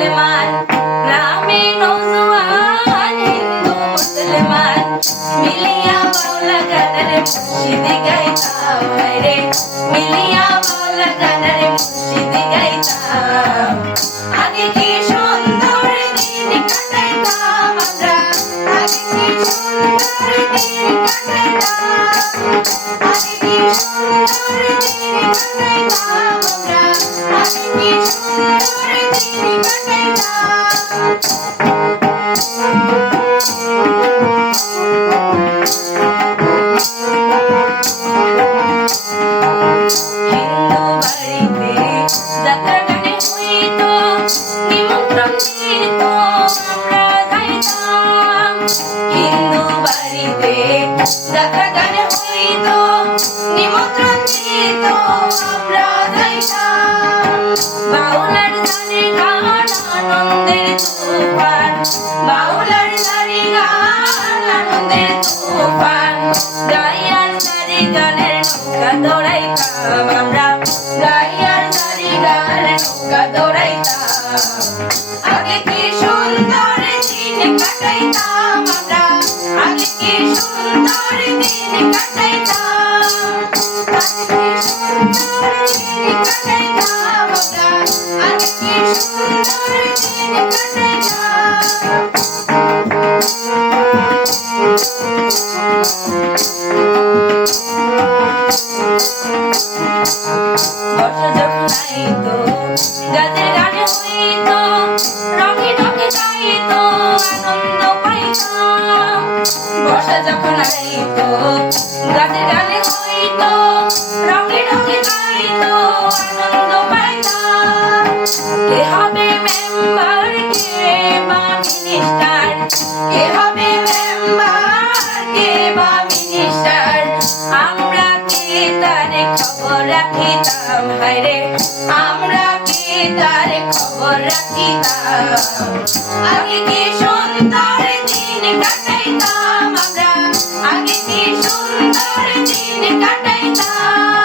মুসলমান গ্রামে নওজোয়ান হিন্দু মুসলমান মিলিয়া বাউলা গানের মুর্শিদি গাইতাম রে মিলিয়া বাউলা গানের মুর্শিদি গাইতাম আগে কি সুন্দর দিন কাটাইতাম আমরা আগে কি সুন্দর দিন কাটাইতাম আগে কি সুন্দর দিন কাটাইতাম আমরা আগে কি সুন্দর দিন হিন্দু বাড়িতে যাত্রা গানে হইতো নিমন্ত্রণ দিত আমরা যাইতাম হিন্দু বাড়িতে যাত্রা গানে হইতো নিমন্ত্রণ দিত আমরা যাইতাম বাউলার জানে গান আনন্দের তুফান বাউলার জানে গান আনন্দের তুফান গাইয়ার জারি গানের নৌকা দৌড়াইতাম আমরা গাইয়ার জারি গানের নৌকা দৌড়াইতাম আগে কি সুন্দর দিন কাটাইতাম আমরা আগে কি সুন্দর দিন কাটাইতাম আগে কি সুন্দর দিন কাটাইতাম আমরা আগে কি সুন্দর দিন কাটাইতাম বর্ষা যখন আইতো গাছের গানে হইতো রঙে রঙে যাইতো আনন্দ পাইতাম বর্ষা যখন আইতো গাছের গানে হইতো রঙে রঙে যাইতো আনন্দ পাইতাম কে হবে মেম্বার কে বা মিনিস্টার কে হবে মেম্বার কে বা মিনিস্টার আমরা কে তার খবর রাখিতাম হায়রে আমরা কে তার খবর রাখিতাম আগে কি সুন্দর দিন কাটাইতাম আমরা আগে কি সুন্দর দিন কাটাইতাম